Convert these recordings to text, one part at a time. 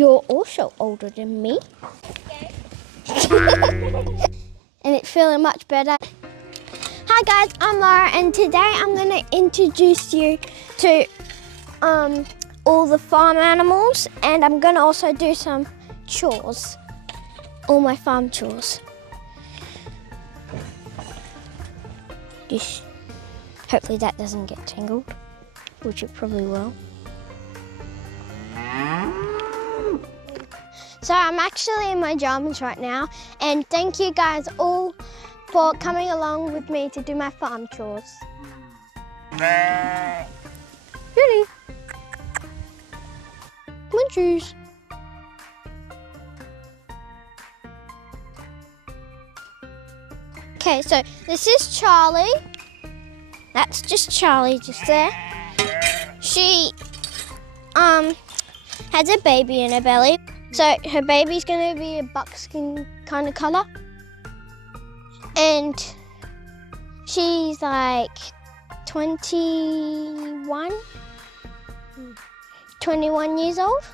you're also older than me. And it's feeling much better. Hi guys, I'm Lara, and today I'm going to introduce you to all the farm animals, and I'm going to also do some chores, all my farm chores. Hopefully that doesn't get tangled, which it probably will. So I'm actually in my pajamas right now, and thank you guys all for coming along with me to do my farm chores. Really? Munchies. Okay, so this is Charlie. That's just Charlie just there. She has a baby in her belly. So her baby's gonna be a buckskin kind of color. And she's like 21 years old.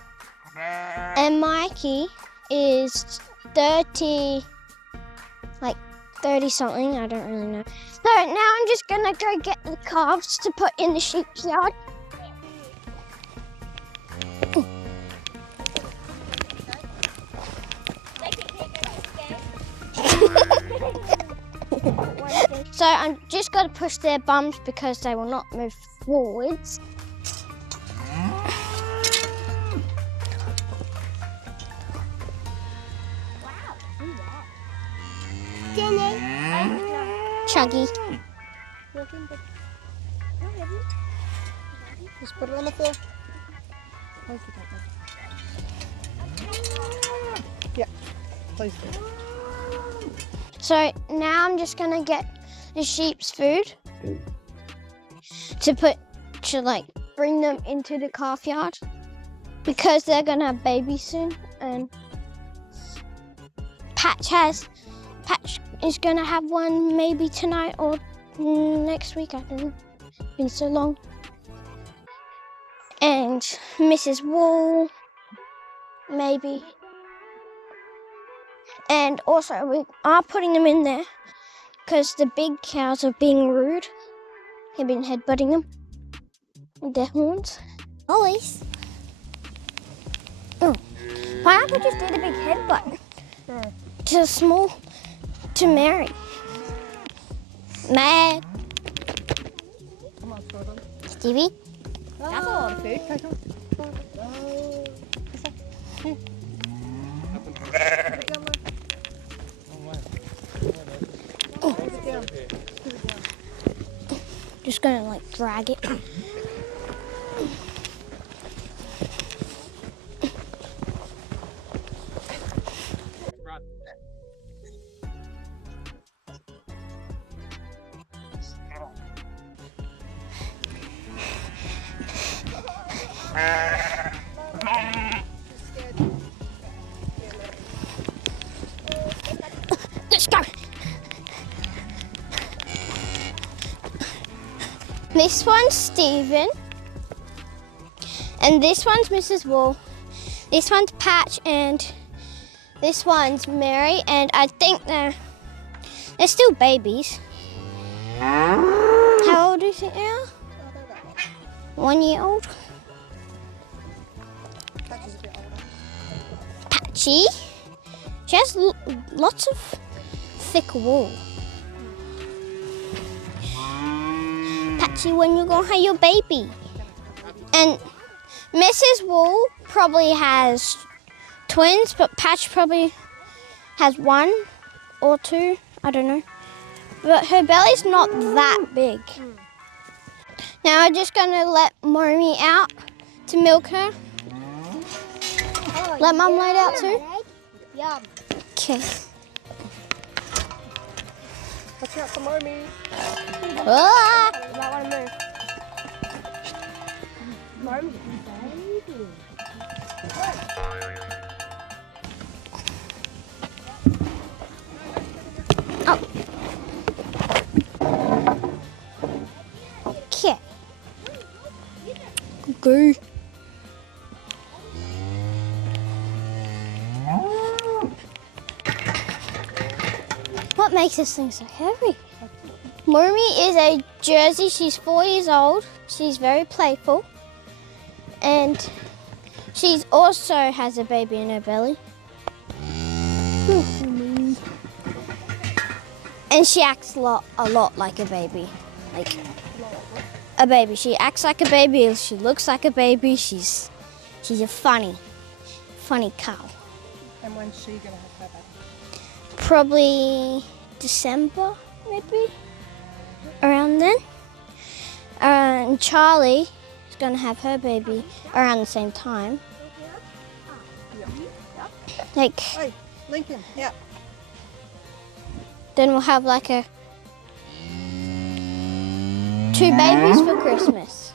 And Mikey is 30 something, I don't really know. So now I'm just gonna go get the calves to put in the sheep's yard. So I'm just gonna push their bums because they will not move forwards. Chuggy. Just put it on the floor. Yeah, place it. So now I'm just gonna get the sheep's food to bring them into the calf yard because they're gonna have babies soon, and Patch is gonna have one maybe tonight or next week, I don't know. It's been so long. And Mrs. Wool, maybe. And also we are putting them in there because the big cows are being rude. They've been headbutting them with their horns. Always. Oh, Pineapple just did a big headbutt to Mary. Mad. Come on, throw them. Stevie? That's a lot of food. Take them. Just gonna drag it. Let's go. This one's Stephen, and this one's Mrs. Wool. This one's Patch, and this one's Mary, and I think they're still babies. How old do you think they are? 1 year old. Patchy's a bit older. Patchy. She has lots of thick wool. Patchy, when you gonna have your baby? And Mrs. Wool probably has twins, but Patch probably has 1 or 2, I don't know. But her belly's not that big. Now I'm just gonna let Mommy out to milk her. Let Mum let out too. Yum. Okay. Watch out for Mommy. Ah! You might want to move. Mommy's baby. Oh. Okay. Go. makes this thing so heavy? Murmy is a Jersey. She's 4 years old. She's very playful. And she also has a baby in her belly. And she acts a lot like a baby. Like a baby. She acts like a baby. She looks like a baby. She's a funny cow. And when's she gonna have her baby? Probably December, maybe. Around then. And Charlie is going to have her baby around the same time. Like, Hey, Lincoln, yeah. then we'll have like 2 babies for Christmas.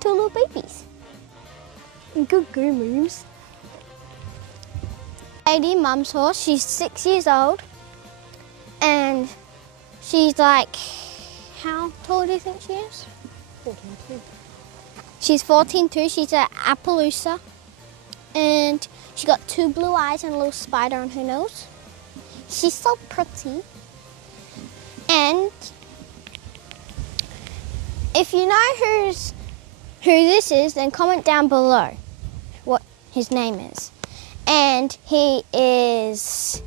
2 little babies. Good moves. Lady, Mum's horse, she's 6 years old. And she's like, how tall do you think she is? 14 She's 14 too. She's an Appaloosa. And she got 2 blue eyes and a little spider on her nose. She's so pretty. And if you know who this is, then comment down below what his name is. And he is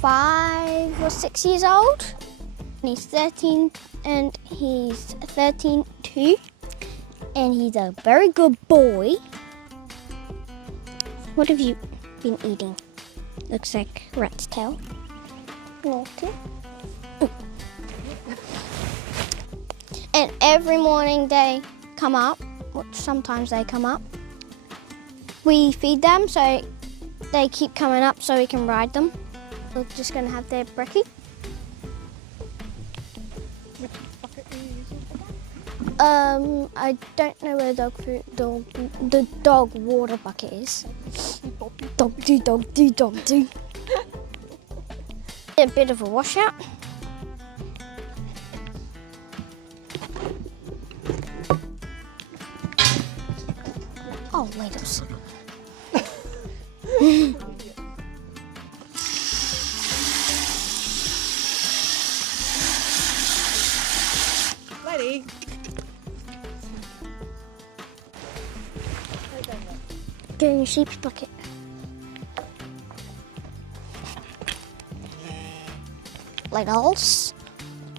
5 or 6 years old. And he's 13 and he's 13 too. And he's a very good boy. What have you been eating? Looks like rat's tail. Naughty. And every morning they come up, which sometimes they come up. We feed them so they keep coming up so we can ride them. We're just going to have their brekkie. Which bucket are you using for that? I don't know where the dog water bucket is. Dog do. A bit of a washout. Oh, ladles. Lady. Go in your sheep's bucket. Ladles,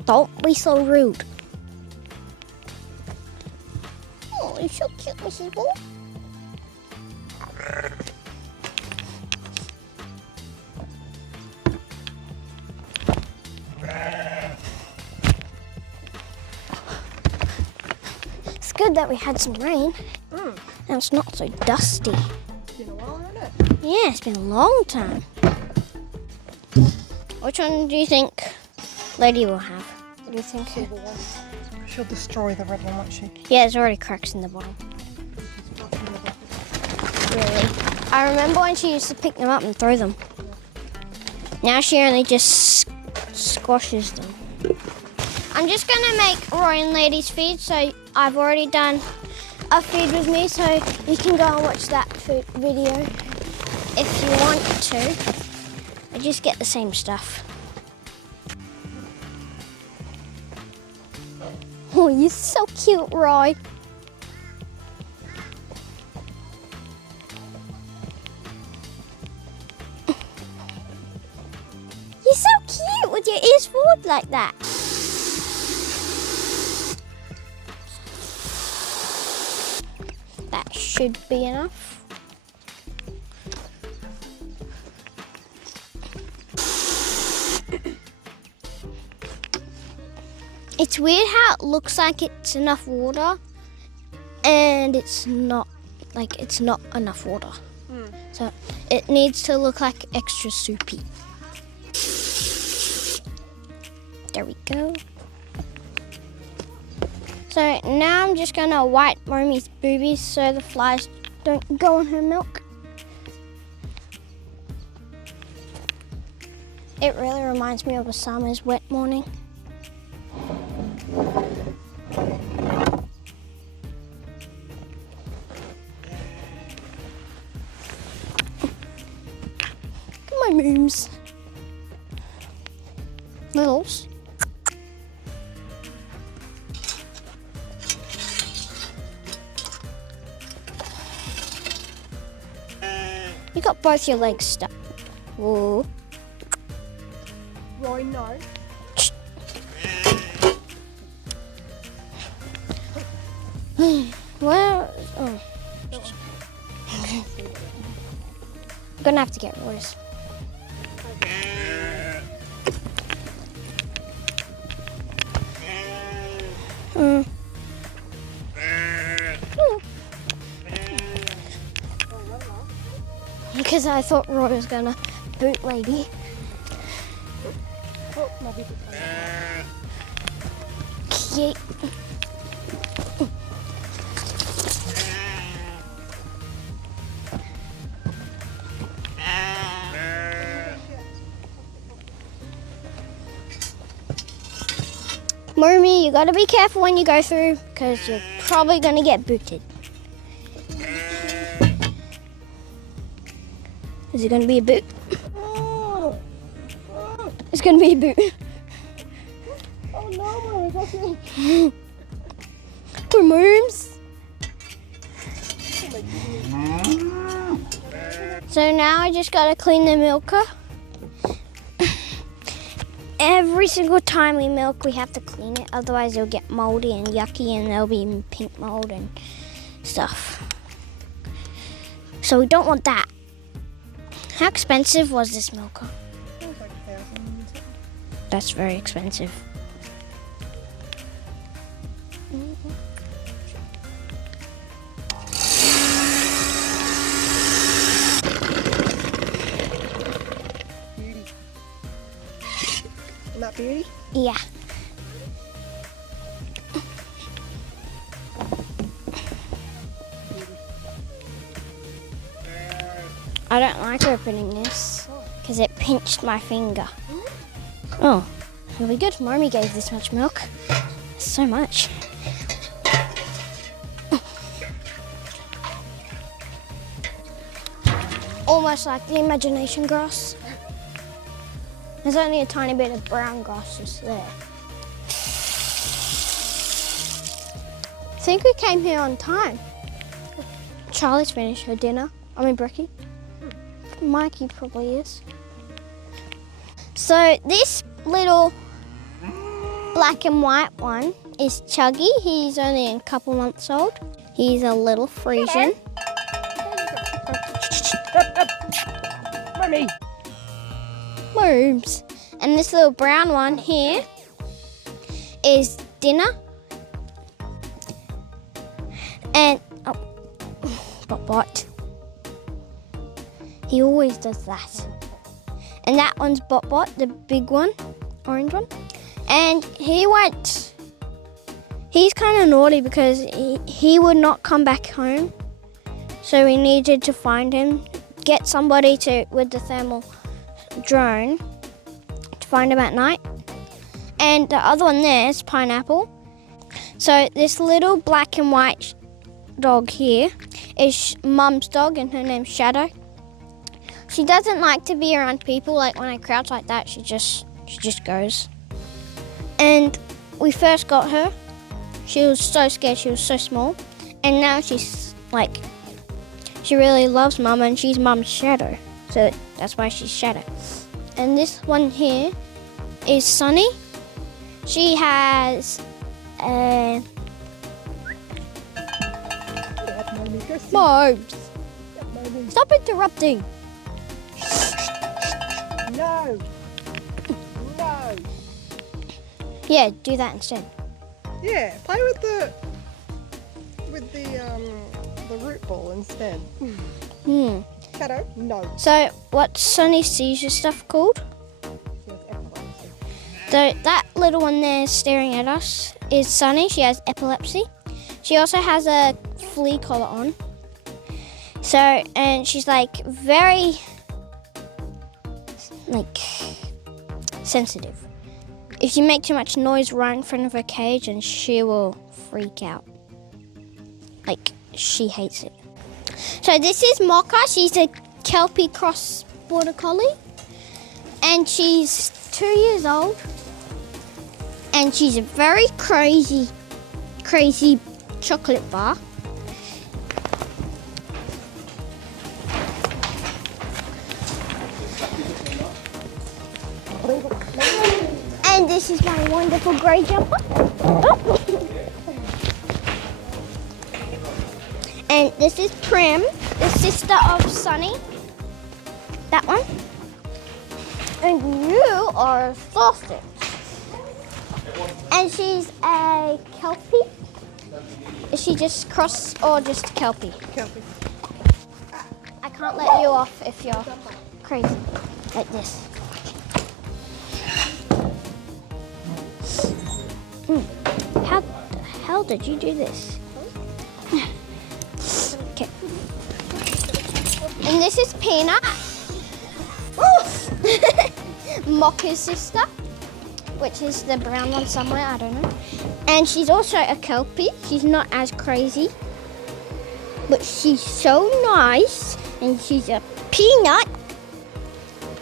don't be so rude. Oh, you're so cute, Mrs. Bull. It's good that we had some rain. And it's not so dusty. It's been a while, hasn't it? Yeah, it's been a long time. Which one do you think Lady will have? What do you think? Silver one. She'll destroy the red one, won't she? Yeah, there's already cracks in the bottom. Really? I remember when she used to pick them up and throw them. Now she only just squashes them. I'm just going to make Roy and Lady's feed, so I've already done a feed with me, so you can go and watch that food video if you want to. I just get the same stuff. Oh, you're so cute, Roy. You're so cute with your ears forward like that. That should be enough. It's weird how it looks like it's enough water and it's not enough water. So it needs to look like extra soupy. There we go. So now I'm just gonna wipe Romy's boobies so the flies don't go on her milk. It really reminds me of a summer's wet morning. Come got both your legs stuck. Whoa. Roy, no. Well, oh. Gonna have to get Roy's. Because I thought Roy was gonna boot lady. Oh, my baby's coming. Cute. Mommy, you gotta be careful when you go through because you're probably gonna get booted. Is it gonna be a boot? It's gonna be a boot. Oh no, what's it? For moms. So now I just gotta clean the milker. Every single time we milk, we have to clean it. Otherwise, it'll get moldy and yucky, and there'll be pink mold and stuff. So we don't want that. How expensive was this milker? It was like 1,000. That's very expensive. Beauty. Isn't that beauty? Yeah. I don't like opening this because it pinched my finger. Oh, it'll be good. Mommy gave this much milk. So much. Almost like the imagination grass. There's only a tiny bit of brown grass just there. I think we came here on time. Charlie's finished her dinner. I mean, Brekkie. Mikey probably is. So this little black and white one is Chuggy. He's only a couple months old. He's a little Frisian. Mummy. Worms. And this little brown one here is Dinner. And Bot. He always does that. And that one's Bot, the big one, orange one. And he's kind of naughty because he would not come back home. So we needed to find him, get somebody with the thermal drone to find him at night. And the other one there is Pineapple. So this little black and white dog here is Mum's dog, and her name's Shadow. She doesn't like to be around people. Like when I crouch like that, she just goes. And we first got her. She was so scared. She was so small. And now she's like, she really loves Mum, and she's Mum's Shadow. So that's why she's Shadow. And this one here is Sunny. She has Mobs. Stop interrupting. No. No. Yeah, do that instead. Yeah, play with the root ball instead. Shadow? No. So what's Sunny's seizure stuff called? She has epilepsy. So that little one there staring at us is Sunny. She has epilepsy. She also has a flea collar on. So, and she's like very sensitive. If you make too much noise right in front of her cage, and she will freak out. Like, she hates it. So this is Mocha. She's a Kelpie cross border collie. And she's 2 years old. And she's a very crazy chocolate bar. wonderful grey jumper. Oh. And this is Prim, the sister of Sunny. That one. And you are a sausage. And she's a Kelpie. Is she just cross or just a Kelpie? Kelpie. I can't let you off if you're crazy like this. How the hell did you do this? Okay. And this is Peanut. Mocker's sister, which is the brown one somewhere, I don't know. And she's also a Kelpie. She's not as crazy, but she's so nice. And she's a Peanut.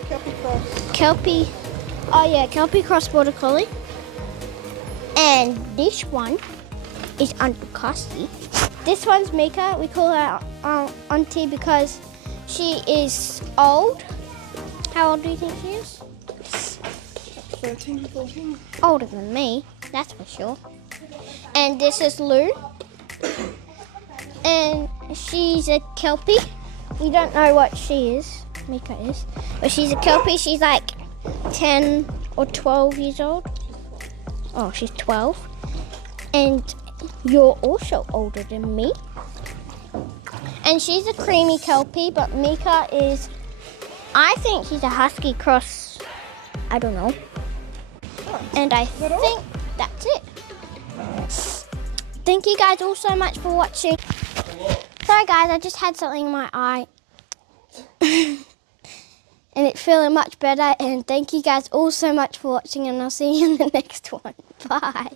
Kelpie cross. Kelpie, oh yeah, Kelpie cross border collie. And this one is Uncle Costy. This one's Mika. We call her Auntie because she is old. How old do you think she is? 13, 14. Older than me, that's for sure. And this is Lou. And she's a Kelpie. We don't know what she is, Mika is. But she's a Kelpie. She's like 10 or 12 years old. Oh, she's 12. And you're also older than me. And she's a creamy Kelpie, but Mika is, I think she's a Husky cross, I don't know. And I think that's it. Thank you guys all so much for watching. Sorry guys, I just had something in my eye. And it's feeling much better. And thank you guys all so much for watching, and I'll see you in the next one. Bye.